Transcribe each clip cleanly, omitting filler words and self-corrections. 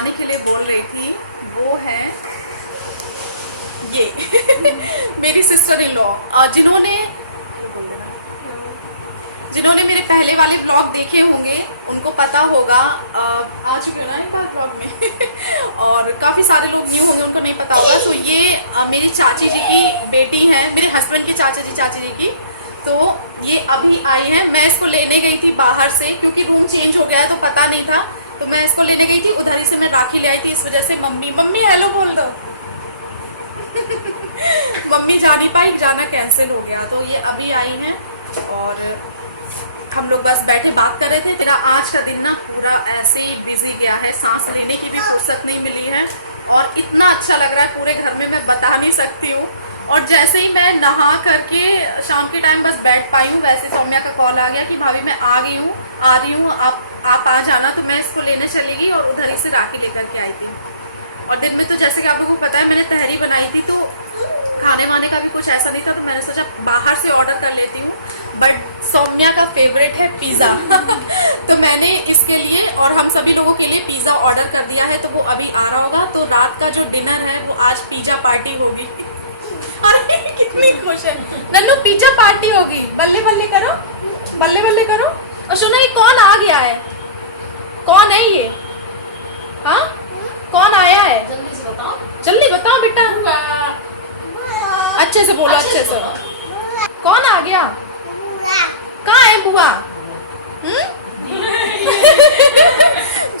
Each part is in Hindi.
बनाने के लिए बोल रही थी वो है ये मेरी सिस्टर इन लॉ, जिन्होंने जिन्होंने मेरे पहले वाले ब्लॉग देखे होंगे उनको पता होगा, आ चुके हो ना एक बार ब्लॉग में और काफ़ी सारे लोग न्यू होंगे उनको नहीं पता होगा। तो ये मेरी चाची जी की बेटी है, मेरे हस्बैंड की चाची जी की। तो ये अभी आई है, मैं इसको लेने गई थी बाहर से क्योंकि रूम चेंज हो गया है तो पता नहीं था, तो मैं इसको लेने गई थी, उधर ही से मैं राखी ले आई थी। इस वजह से मम्मी मम्मी हेलो बोल दो मम्मी जा नहीं पाई, जाना कैंसिल हो गया, तो ये अभी आई है और हम लोग बस बैठे बात कर रहे थे। मेरा आज का दिन ना पूरा ऐसे ही बिजी गया है, सांस लेने की भी फुर्सत नहीं मिली है और इतना अच्छा लग रहा है पूरे घर में, मैं बता नहीं सकती हूँ। और जैसे ही मैं नहा करके शाम के टाइम बस बैठ पाई हूँ, वैसे सौम्या का कॉल आ गया कि भाभी मैं आ रही हूँ आप आ जाना। तो मैं इसको लेने चली गई और उधर ही से राखी लेकर के आई थी। और दिन में तो जैसे कि आप लोगों को पता है मैंने तहरी बनाई थी, तो खाने वाने का भी कुछ ऐसा नहीं था, तो मैंने सोचा बाहर से ऑर्डर कर लेती हूँ। बट सौम्या का फेवरेट है पिज़्ज़ा तो मैंने इसके लिए और हम सभी लोगों के लिए पिज़्ज़ा ऑर्डर कर दिया है, तो वो अभी आ रहा होगा। तो रात का जो डिनर है वो आज पिज़्ज़ा पार्टी होगी अरे कितनी खुश है नन्नू, पिज़्ज़ा पार्टी होगी, बल्ले बल्ले करो, बल्ले बल्ले करो। और सुनो ये कौन आ गया है, कौन है ये, हाँ कौन आया है, जल्दी से बताओ, जल्दी बताओ बेटा, अच्छे से बोलो, अच्छे से। कौन आ गया, कहाँ है बुआ,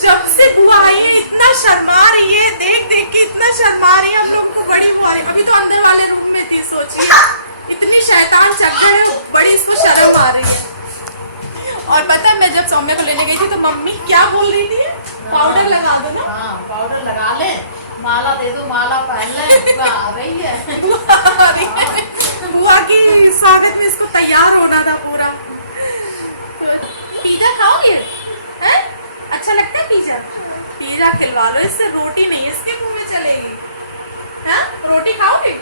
जब से बुआ आई है इतना शर्मा रही है, देख देख के इतना शर्मा रही है, हम लोग को बड़ी बुआ रही है। अभी तो अंदर वाले रूम में थी, सोचिए इतनी शैतान चक्कर है, बड़ी इसको शर्म आ रही है। और पता है मैं जब सौम्या को लेने गई थी तो मम्मी क्या बोल रही थी, पाउडर लगा दो ना, हाँ पाउडर लगा ले, माला दे दो, माला पहन ले, बुआ आ रही है बुआ की स्वागत में इसको तैयार होना था पूरा। पिज़्ज़ा खाओगे हैं? अच्छा लगता है पिज़्ज़ा, पिज़्ज़ा खिलवा लो इससे, रोटी नहीं इसके मुंह में चलेगी, हाँ रोटी खाओगे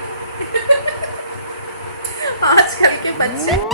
आजकल के बच्चे।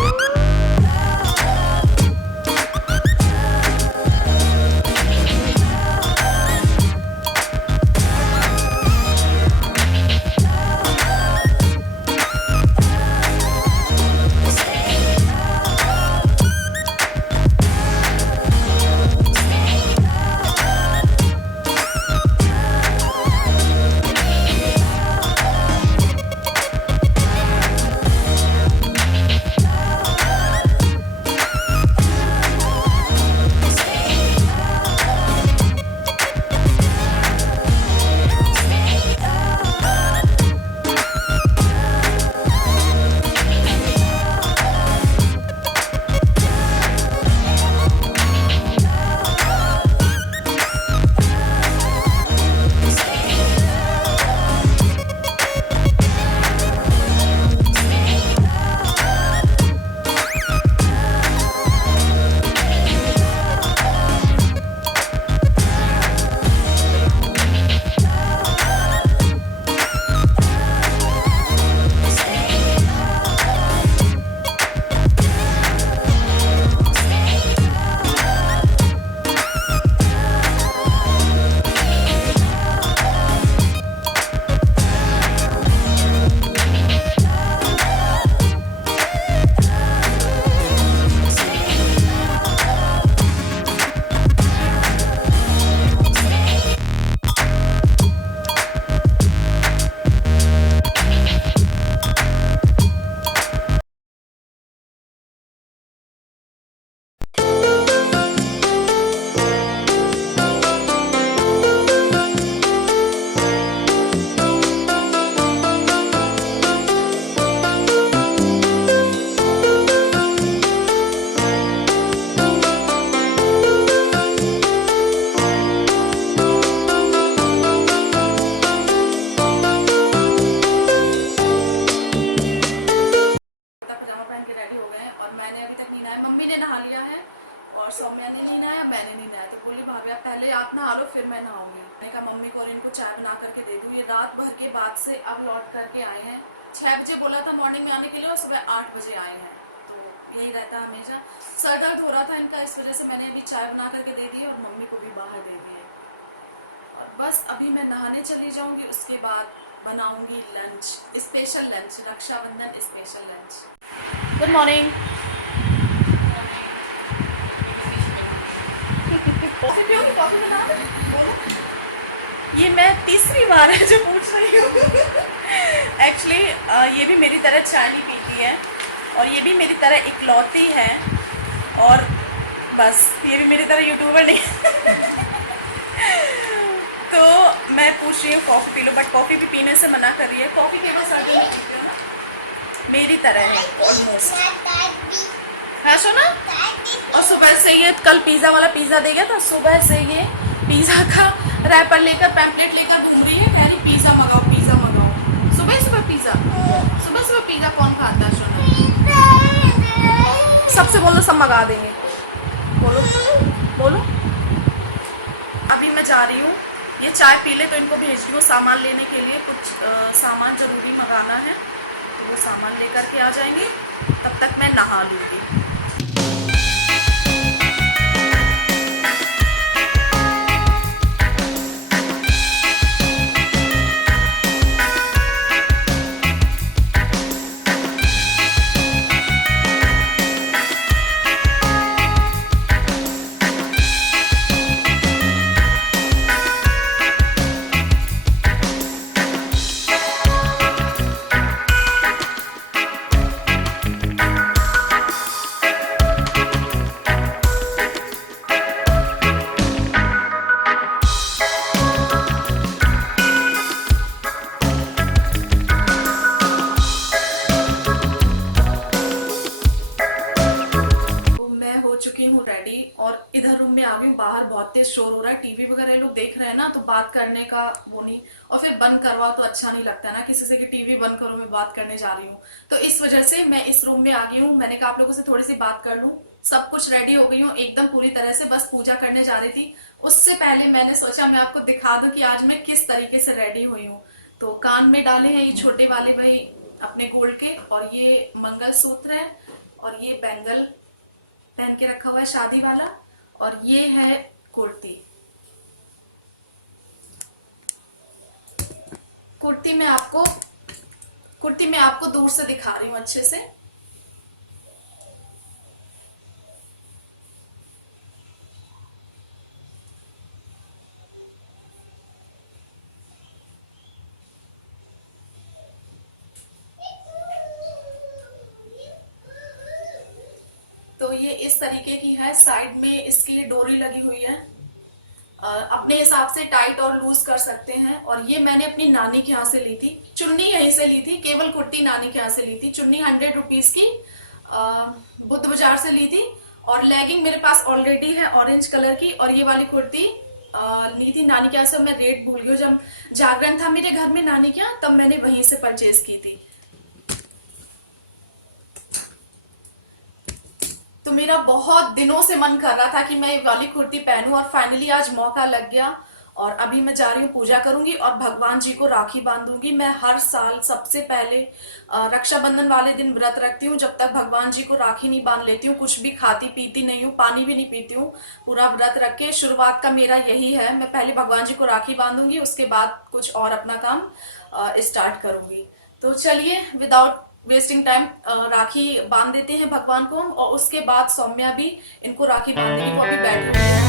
सौम्या ने नहीं नहाया, मैंने नहीं नहाया, तो बोली भाभी आप पहले आप नहा लो फिर मैं नहाऊंगी। मैंने कहा मम्मी को और इनको चाय बना करके दे दूँ। ये रात भर के बाद से अब लौट करके आए हैं, 6 बजे बोला था मॉर्निंग में आने के लिए और सुबह 8 बजे आए हैं। तो यही रहता है हमेशा। सर दर्द हो रहा था इनका, इस वजह से मैंने अभी चाय बना करके दे दी और मम्मी को भी बाहर दे दी है। और अभी मैं नहाने चली जाऊंगी, उसके बाद बनाऊंगी lunch, special lunch, Rakshabandhan special lunch. Good morning. Coffee बना दे, बोलो। ये मैं तीसरी बार है जो पूछ रही हूँ। एक्चुअली ये भी मेरी तरह चाय नहीं पीती है और ये भी मेरी तरह इकलौती है, और बस ये भी मेरी तरह यूट्यूबर नहीं तो मैं पूछ रही हूँ coffee P low, but coffee भी पीने से मना कर रही है। कॉफ़ी केवल सर्दी में पीती हो ना, मेरी तरह है ऑलमोस्ट। हाँ सुना। और सुबह से ये कल पिज़्ज़ा वाला पिज़्ज़ा दे गया था, सुबह से ये पिज़्ज़ा का रैपर लेकर पैम्पलेट लेकर घूम रही है, कह रही पिज़्ज़ा मंगाओ पिज़्ज़ा मंगाओ। सुबह सुबह पिज़्ज़ा, सुबह सुबह पिज़्ज़ा कौन खाता है सुना। सबसे बोलो सब मंगा देंगे, बोलो बोलो। अभी मैं जा रही हूँ, ये चाय पी ले तो इनको भेज रही हूँ सामान लेने के लिए, कुछ सामान ज़रूरी मंगाना है तो वो सामान लेकर के आ जाएंगे, तब तक मैं नहा लूँगी। रेडी और इधर रूम में आ गई हूँ। बाहर बहुत तेज शोर हो रहा है, टीवी वगैरह लोग देख रहे हैं ना, तो बात करने का वो नहीं, और फिर बंद करवा तो अच्छा नहीं लगता ना किसी से कि टीवी बंद करो मैं बात करने जा रही हूँ। तो इस वजह से मैं इस रूम में आ गई हूँ। मैंने कहा आप लोगों से थोड़ी सी बात कर लूँ। सब कुछ रेडी हो गई हूँ एकदम पूरी तरह से, बस पूजा करने जा रही थी। उससे पहले मैंने सोचा मैं आपको दिखा दूं कि आज मैं किस तरीके से रेडी हुई हूँ। तो कान में डाले हैं ये छोटे वाले भाई अपने गोल्ड के, और ये मंगलसूत्र है, और ये बैंगल पहन के रखा हुआ है शादी वाला, और ये है कुर्ती। कुर्ती मैं आपको दूर से दिखा रही हूँ अच्छे से। तो ये इस तरीके की है, साइड में इसकी डोरी लगी हुई है, अपने हिसाब से टाइट और लूज कर सकते हैं। और ये मैंने अपनी नानी के यहाँ से ली थी, चुन्नी यहीं से ली थी, केवल कुर्ती नानी के यहाँ से ली थी। चुन्नी 100 रुपीज की बुद्ध बाजार से ली थी, और लेगिंग मेरे पास ऑलरेडी है ऑरेंज कलर की, और ये वाली कुर्ती ली थी नानी के यहाँ से। मैं रेट भूल गई, जब जागरण था मेरे घर में नानी के यहाँ तब मैंने वहीं से परचेज की थी। तो मेरा बहुत दिनों से मन कर रहा था कि मैं ये वाली कुर्ती पहनूं, और फाइनली आज मौका लग गया। और अभी मैं जा रही हूँ पूजा करूंगी और भगवान जी को राखी बांधूंगी। मैं हर साल सबसे पहले रक्षाबंधन वाले दिन व्रत रखती हूँ, जब तक भगवान जी को राखी नहीं बांध लेती हूँ कुछ भी खाती पीती नहीं हूँ, पानी भी नहीं पीती हूँ। पूरा व्रत रख के शुरुआत का मेरा यही है, मैं पहले भगवान जी को राखी बांधूंगी, उसके बाद कुछ और अपना काम स्टार्ट करूंगी। तो चलिए विदाउट वेस्टिंग टाइम राखी बांध देते हैं भगवान को, और उसके बाद सौम्या भी इनको राखी बांध देगी, वो अभी बैठी हुई है।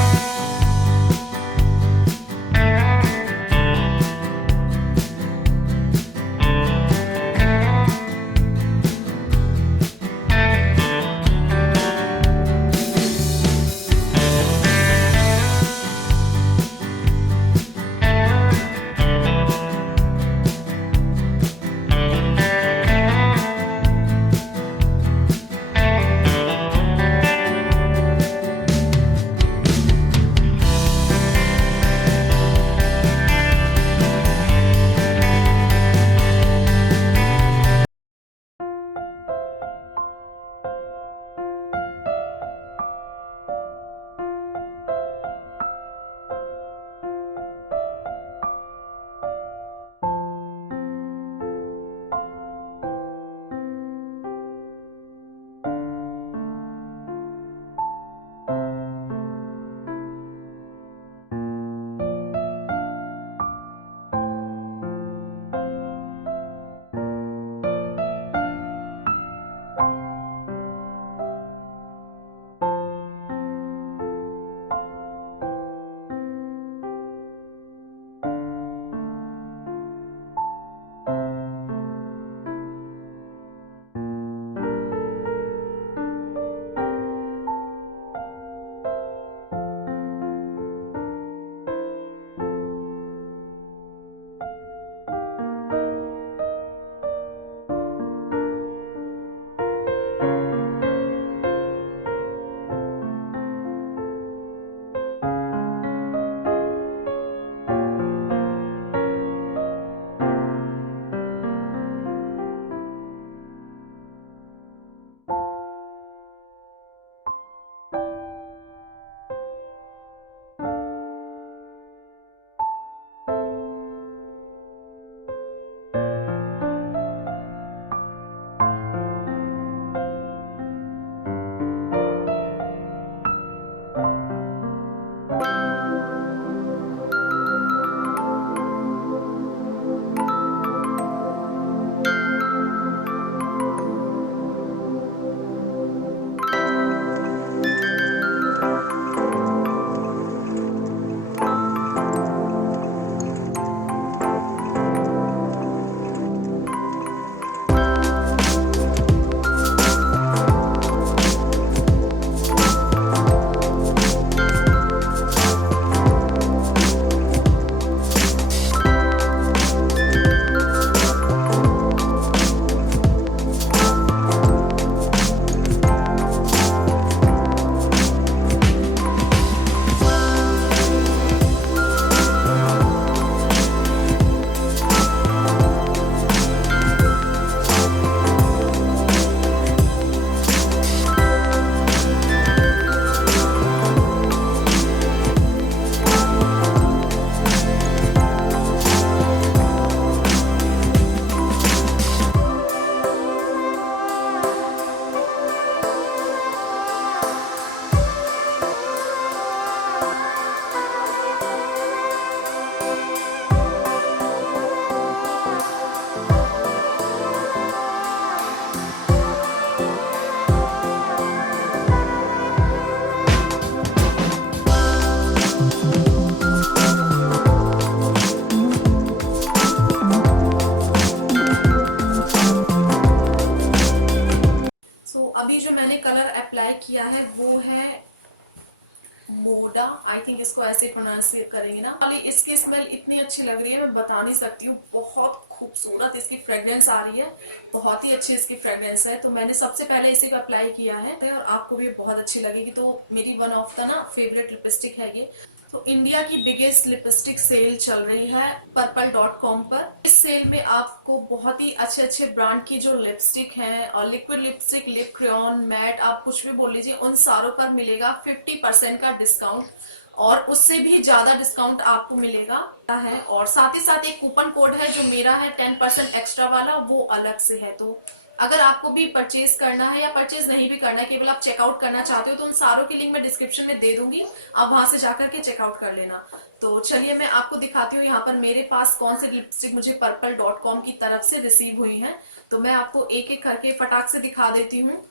बोडा, आई थिंक इसको ऐसे प्रोनाउंस करेंगे ना। वाली इसकी स्मेल इतनी अच्छी लग रही है, मैं बता नहीं सकती हूँ। बहुत खूबसूरत इसकी फ्रेग्रेंस आ रही है, बहुत ही अच्छी इसकी फ्रेग्रेंस है। तो मैंने सबसे पहले इसी को अप्लाई किया है और आपको भी बहुत अच्छी लगेगी। तो मेरी वन ऑफ द ना फेवरेट लिपस्टिक है ये। तो इंडिया की बिगेस्ट लिपस्टिक सेल चल रही है purple.com पर। इस सेल में आपको बहुत ही अच्छे अच्छे ब्रांड की जो लिपस्टिक है और liquid lipstick, lip crayon, matte, आप कुछ भी बोल लीजिए, उन सारों पर मिलेगा 50% का डिस्काउंट और उससे भी ज्यादा डिस्काउंट आपको मिलेगा है। और साथ ही साथ एक कूपन कोड है जो मेरा है 10% एक्स्ट्रा वाला, वो अलग से है। तो अगर आपको भी परचेज करना है या परचेज नहीं भी करना है, केवल आप चेकआउट करना चाहते हो, तो उन सारों की लिंक मैं डिस्क्रिप्शन में दे दूंगी, आप वहां से जाकर के चेकआउट कर लेना। तो चलिए मैं आपको दिखाती हूँ यहाँ पर मेरे पास कौन सी लिपस्टिक मुझे purple.com की तरफ से रिसीव हुई है। तो मैं आपको एक एक करके फटाक से दिखा देती हूँ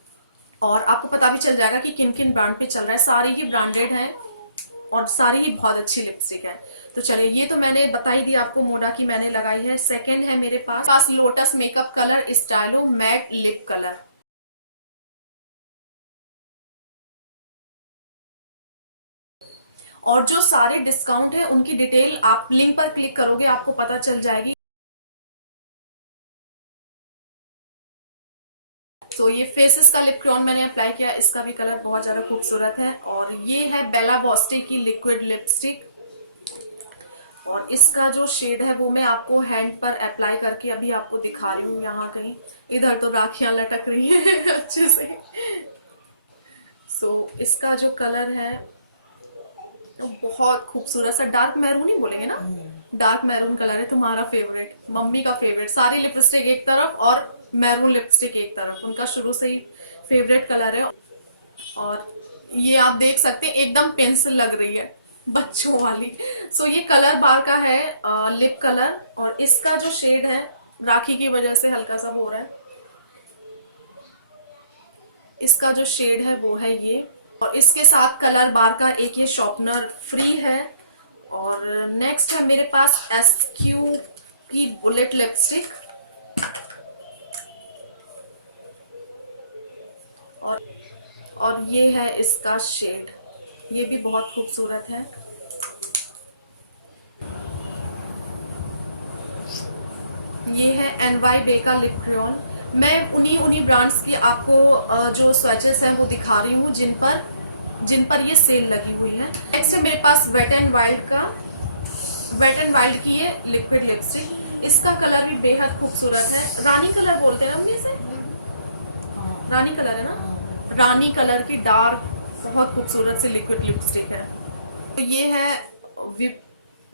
और आपको पता भी चल जाएगा कि किन किन ब्रांड पे चल रहा है। सारी ही ब्रांडेड है और सारी ही बहुत अच्छी लिपस्टिक है। तो चलिए, ये तो मैंने बता ही दी आपको मोडा की मैंने लगाई है। सेकंड है मेरे पास Lotus makeup colour stylo matte lip colour. और जो सारे डिस्काउंट है उनकी डिटेल आप लिंक पर क्लिक करोगे आपको पता चल जाएगी। तो ये फेसेस का लिप क्रेयॉन मैंने अप्लाई किया, इसका भी कलर बहुत ज्यादा खूबसूरत है। और ये है बेला बॉस्टी की लिक्विड लिपस्टिक और इसका जो शेड है वो मैं आपको हैंड पर अप्लाई करके अभी आपको दिखा रही हूँ। यहाँ कहीं इधर तो राखियां लटक रही है अच्छे से। सो इसका जो कलर है तो बहुत खूबसूरत सा डार्क मैरून ही बोलेंगे ना, डार्क मैरून कलर है। तुम्हारा फेवरेट, मम्मी का फेवरेट, सारी लिपस्टिक एक तरफ और मैरून लिपस्टिक एक तरफ, उनका शुरू से ही फेवरेट कलर है। और ये आप देख सकते हैं एकदम पेंसिल लग रही है बच्चों वाली। सो ये कलर बार का है लिप कलर और इसका जो शेड है राखी की वजह से हल्का सा हो रहा है, इसका जो शेड है वो है ये। और इसके साथ कलर बार का एक ये शॉर्पनर फ्री है। और नेक्स्ट है मेरे पास SQ की बुलेट लिपस्टिक और ये है इसका शेड, ये भी बहुत खूबसूरत है। ये है NY बे का लिप क्रेयॉन। मैं उन्हीं ब्रांड्स की आपको जो स्वैचेस हैं वो दिखा रही हूँ जिन पर ये सेल लगी हुई है। नेक्स्ट है मेरे पास वेट एंड वाइल्ड की ये लिक्विड लिपस्टिक, इसका कलर भी बेहद खूबसूरत है। रानी कलर बोलते हैं ना इसे, रानी कलर है ना, रानी कलर की डार्क बहुत खूबसूरत सी लिक्विड लिपस्टिक है। तो ये है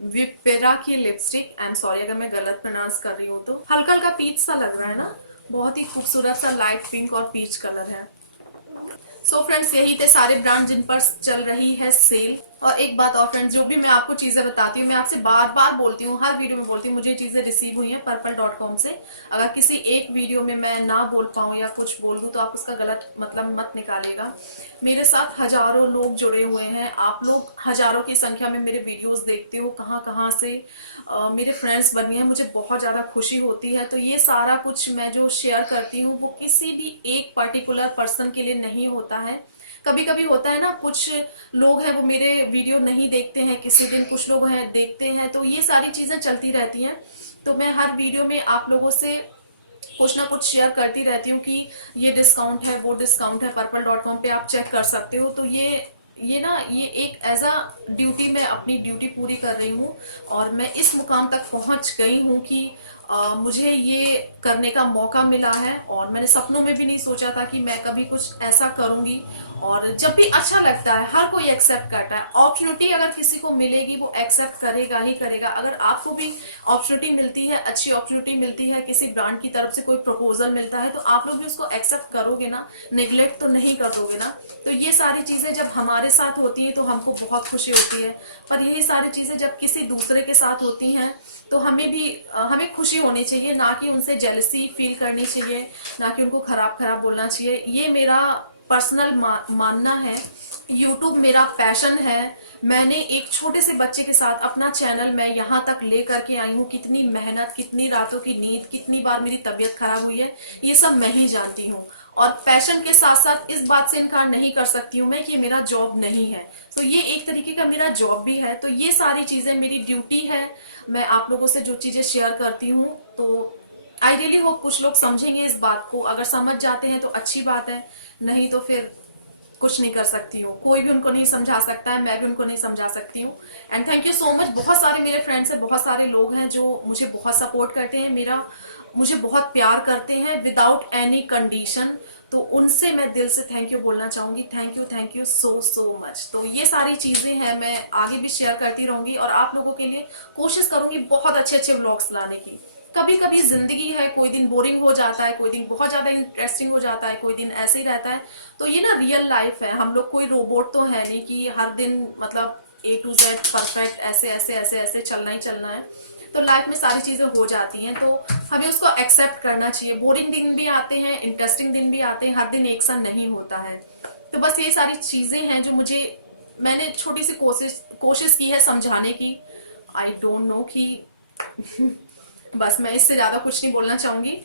विपेरा की लिपस्टिक। आई एम सॉरी अगर मैं गलत प्रोनाउंस कर रही हूँ। तो हल्का हल्का पीच सा लग रहा है ना, बहुत ही खूबसूरत सा लाइट पिंक और पीच कलर है। सो फ्रेंड्स, यही थे सारे ब्रांड जिन पर चल रही है सेल। और एक बात और फ्रेंड्स, जो भी मैं आपको चीजें बताती हूँ मैं आपसे बार बार बोलती हूँ, हर वीडियो में बोलती हूँ, मुझे चीजें रिसीव हुई हैं purple.com से। अगर किसी एक वीडियो में मैं ना बोल पाऊँ या कुछ बोल दूँ तो आप उसका गलत मतलब मत निकालेगा। मेरे साथ हजारों लोग जुड़े हुए हैं, आप लोग हजारों की संख्या में मेरे वीडियोस देखते हो, कहाँ कहाँ से मेरे फ्रेंड्स बनी हैं, मुझे बहुत ज्यादा खुशी होती है। तो ये सारा कुछ मैं जो शेयर करती हूँ वो किसी भी एक पर्टिकुलर पर्सन के लिए नहीं होता है। कभी कभी होता है ना, कुछ लोग हैं वो मेरे वीडियो नहीं देखते हैं, किसी दिन कुछ लोग हैं देखते हैं, तो ये सारी चीजें चलती रहती हैं। तो मैं हर वीडियो में आप लोगों से कुछ ना कुछ शेयर करती रहती हूँ कि ये डिस्काउंट है, वो डिस्काउंट है, purple.com पे आप चेक कर सकते हो। तो ये एक एज अ ड्यूटी, मैं अपनी ड्यूटी पूरी कर रही हूँ और मैं इस मुकाम तक पहुंच गई हूँ कि मुझे ये करने का मौका मिला है। और मैंने सपनों में भी नहीं सोचा था कि मैं कभी कुछ ऐसा करूंगी। और जब भी अच्छा लगता है, हर कोई एक्सेप्ट करता है। अपॉर्चुनिटी अगर किसी को मिलेगी वो एक्सेप्ट करेगा ही करेगा। अगर आपको भी अपॉर्चुनिटी मिलती है, अच्छी अपॉर्चुनिटी मिलती है, किसी ब्रांड की तरफ से कोई प्रपोजल मिलता है, तो आप लोग भी उसको एक्सेप्ट करोगे ना, नेग्लेक्ट तो नहीं करोगे ना। तो ये सारी चीजें जब हमारे साथ होती है तो हमको बहुत खुशी होती है। पर यही सारी चीजें जब किसी दूसरे के साथ होती हैं तो हमें खुशी होनी चाहिए, ना कि उनसे जेलसी फील करनी चाहिए, ना कि उनको खराब खराब बोलना चाहिए। ये मेरा पर्सनल मानना है। यूट्यूब मेरा पैशन है। मैंने एक छोटे से बच्चे के साथ अपना चैनल मैं यहाँ तक ले करके आई हूँ। कितनी मेहनत, कितनी रातों की नींद, कितनी बार मेरी तबीयत खराब हुई है, ये सब मैं ही जानती हूँ। और पैशन के साथ साथ इस बात से इनकार नहीं कर सकती हूँ मैं कि मेरा जॉब नहीं है, तो ये एक तरीके का मेरा जॉब भी है। तो ये सारी चीजें मेरी ड्यूटी है, मैं आप लोगों से जो चीजें शेयर करती हूँ। तो आई रियली होप कुछ लोग समझेंगे इस बात को, अगर समझ जाते हैं तो अच्छी बात है, नहीं तो फिर कुछ नहीं कर सकती हूँ, कोई भी उनको नहीं समझा सकता है, मैं भी उनको नहीं समझा सकती हूँ। And thank you so much, बहुत सारे मेरे फ्रेंड्स हैं, बहुत सारे लोग हैं जो मुझे बहुत सपोर्ट करते हैं, मुझे बहुत प्यार करते हैं विदाउट एनी कंडीशन। तो उनसे मैं दिल से थैंक यू बोलना चाहूंगी, thank you so so much. तो ये सारी चीजें हैं, मैं आगे भी शेयर करती रहूंगी और आप लोगों के लिए कोशिश करूंगी बहुत अच्छे अच्छे व्लॉग्स लाने की। कभी कभी जिंदगी है, कोई दिन बोरिंग हो जाता है, कोई दिन बहुत ज्यादा इंटरेस्टिंग हो जाता है, कोई दिन ऐसे ही रहता है। तो ये ना रियल लाइफ है, हम लोग कोई रोबोट तो है नहीं कि हर दिन मतलब A to Z परफेक्ट ऐसे ऐसे ऐसे ऐसे चलना ही चलना है। तो लाइफ में सारी चीजें हो जाती हैं, तो हमें उसको एक्सेप्ट करना चाहिए। बोरिंग दिन भी आते हैं, इंटरेस्टिंग दिन भी आते हैं, हर दिन एक सा नहीं होता है। तो बस ये सारी चीजें हैं जो मैंने छोटी सी कोशिश की है समझाने की। आई डोंट नो कि बस मैं इससे ज्यादा कुछ नहीं बोलना चाहूंगी।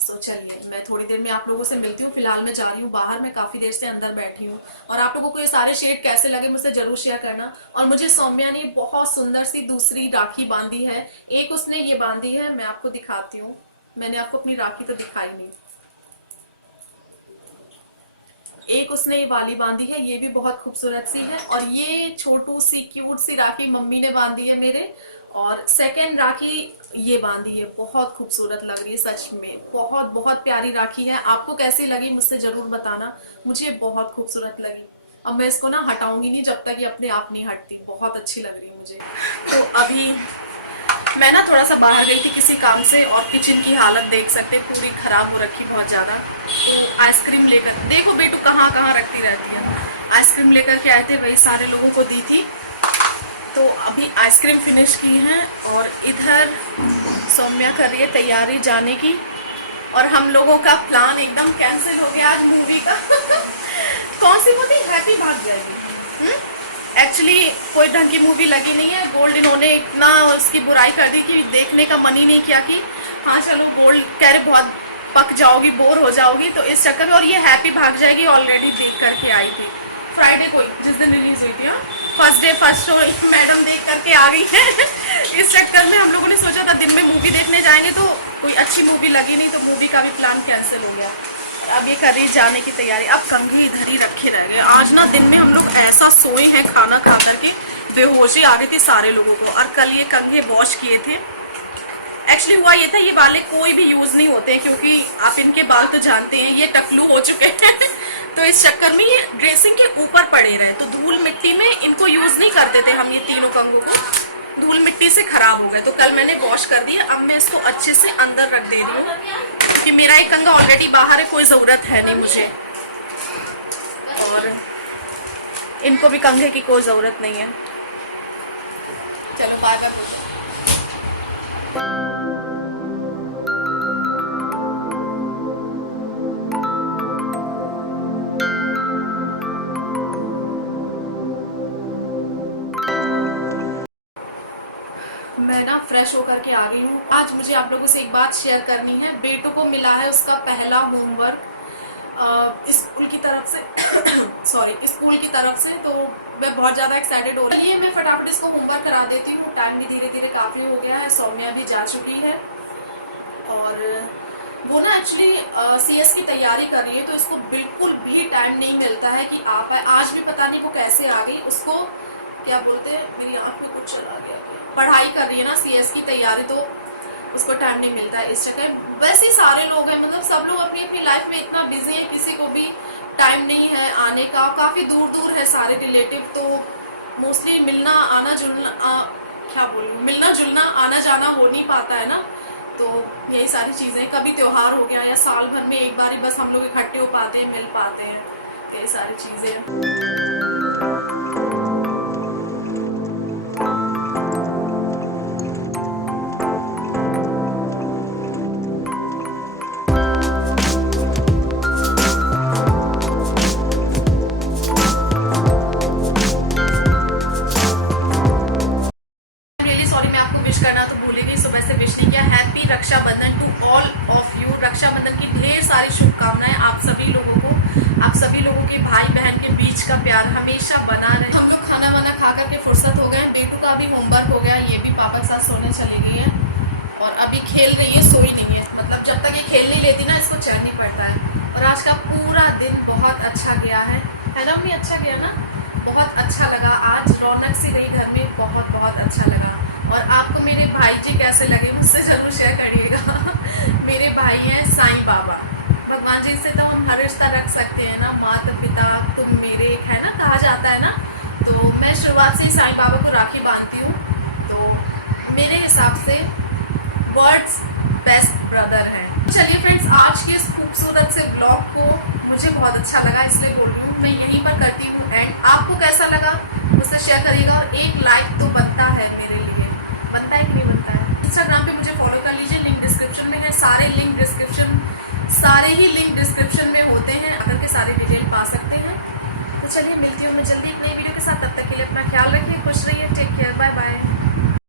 सो चलिए मैं थोड़ी देर में आप लोगों से मिलती हूँ। फिलहाल मैं जा रही हूँ बाहर, मैं काफी देर से अंदर बैठी हूँ। और आप लोगों को ये सारे शेड कैसे लगे मुझसे जरूर शेयर करना। और मुझे सौम्या ने बहुत सुंदर सी दूसरी राखी बांधी है, एक उसने ये बांधी है, मैं आपको दिखाती हूँ। मैंने आपको अपनी राखी तो दिखाई नहीं, एक उसने ये वाली बांधी है, ये भी बहुत खूबसूरत सी है। और ये छोटू सी क्यूट सी राखी मम्मी ने बांधी है मेरे। और सेकेंड राखी ये बांधी है, बहुत खूबसूरत लग रही है, सच में बहुत बहुत प्यारी राखी है। आपको कैसी लगी मुझसे जरूर बताना, मुझे बहुत खूबसूरत लगी। अब मैं इसको ना हटाऊंगी नहीं जब तक ये अपने आप नहीं हटती, बहुत अच्छी लग रही है मुझे। तो अभी मैं ना थोड़ा सा बाहर गई थी किसी काम से, और किचन की हालत देख सकते, पूरी खराब हो रखी बहुत ज़्यादा। तो आइसक्रीम लेकर, देखो बेटू कहाँ कहाँ रखती रहती है, आइसक्रीम लेकर के आए थे, वही सारे लोगों को दी थी। तो अभी आइसक्रीम फिनिश की है और इधर सौम्या कर रही है तैयारी जाने की। और हम लोगों का प्लान एकदम कैंसिल हो गया आज मूवी का। कौन सी मूवी? हैप्पी भाग जाएगी। एक्चुअली कोई ढंग की मूवी लगी नहीं है। गोल्ड इन्होंने इतना उसकी बुराई कर दी कि देखने का मन ही नहीं किया कि हाँ चलो, गोल्ड कह रहे बहुत पक जाओगी, बोर हो जाओगी, तो इस चक्कर में। और ये हैप्पी भाग जाएगी ऑलरेडी देख करके आई थी फ्राइडे को, जिस दिन रिलीज हुई थी। हाँ, first day first show madam देख करके आ गई है। इस चक्कर में हम लोगों ने सोचा था दिन में मूवी देखने जाएंगे, तो कोई अच्छी मूवी लगी नहीं, तो मूवी का भी प्लान कैंसिल हो गया। अब ये कर रही जाने की तैयारी। अब कंघी इधर ही रखे रह गए। आज ना दिन में हम लोग ऐसा सोए हैं, खाना खा करके बेहोशी आ गई थी सारे लोगों को। और कल ये कंघे वॉश किए थे। एक्चुअली हुआ ये था, ये वाले कोई भी यूज नहीं होते हैं, क्योंकि आप इनके बाल तो जानते हैं ये टकलू हो चुके हैं। तो इस चक्कर में ये ड्रेसिंग के ऊपर पड़े रहे, तो धूल मिट्टी में इनको यूज नहीं करते थे हम, ये तीनों कंघों को। धूल मिट्टी से खराब हो गए, तो कल मैंने वॉश कर दिया। अब मैं इसको अच्छे से अंदर रख दे रही हूँ, क्योंकि मेरा एक कंघा ऑलरेडी बाहर है, कोई जरूरत है नहीं मुझे, और इनको भी कंघे की कोई जरूरत नहीं है। चलो बाय बाय। मैं ना फ्रेश होकर के आ गई हूँ। आज मुझे आप लोगों से एक बात शेयर करनी है। बेटों को मिला है उसका पहला होमवर्क स्कूल की तरफ से। सॉरी, स्कूल की तरफ से। तो मैं बहुत ज़्यादा एक्साइटेड हो रही है। मैं फटाफट इसको होमवर्क करा देती हूँ, टाइम भी धीरे धीरे काफ़ी हो गया है। सौम्या भी जा चुकी है, और वो ना एक्चुअली CS की तैयारी कर रही है, तो इसको बिल्कुल भी टाइम नहीं मिलता है कि आप आज भी पता नहीं वो कैसे आ गई। उसको क्या बोलते हैं, मेरी आँख में कुछ चला गया, पढ़ाई कर रही है ना CS की तैयारी, तो उसको टाइम नहीं मिलता है इस जगह। वैसे ही सारे लोग हैं, मतलब सब लोग अपनी अपनी लाइफ में इतना बिजी हैं, किसी को भी टाइम नहीं है आने का। काफ़ी दूर दूर है सारे रिलेटिव, तो मोस्टली मिलना आना जुलना क्या बोलूँ, मिलना जुलना आना जाना हो नहीं पाता है ना। तो यही सारी चीज़ें, कभी त्योहार हो गया या साल भर में एक बार ही बस हम लोग इकट्ठे हो पाते हैं, मिल पाते हैं, यही सारी चीज़ें। करना तो भूल गई, सुबह से विश नहीं किया। Happy Rakshabandhan to all of you. Rakshabandhan की ढेर सारी शुभकामनाएं आप का प्यार हमेशा बना रहे। हम लोग खाना वाना खा करके फुर्सत हो गए। बेटू का भी होमवर्क हो गया, ये भी पापा के साथ सोने चली गई है और अभी खेल रही है, सोई नहीं है। मतलब जब तक ये खेल नहीं लेती ना, इसको चैन नहीं पड़ता है। और आज का पूरा दिन बहुत अच्छा गया है ना मम्मी? अच्छा गया ना? बहुत अच्छा लगा। आज रौनक सी रही घर में, बहुत बहुत अच्छा लगा। और आपको मेरे भाई जी कैसे लगे मुझसे जरूर शेयर करिएगा। मेरे भाई हैं साईं बाबा। भगवान जी से तो हम हर रिश्ता रख सकते हैं ना, माता पिता तुम मेरे, है ना, कहा जाता है ना। तो मैं शुरुआत से ही साईं बाबा को राखी बांधती हूँ। तो मेरे हिसाब से वर्ड्स बेस्ट ब्रदर हैं। चलिए फ्रेंड्स, आज के इस खूबसूरत से ब्लॉग को मुझे बहुत अच्छा लगा, इसलिए बोल रही हूँ। मैं यहीं पर करती हूँ एंड। आपको कैसा लगा मुझसे शेयर करिएगा।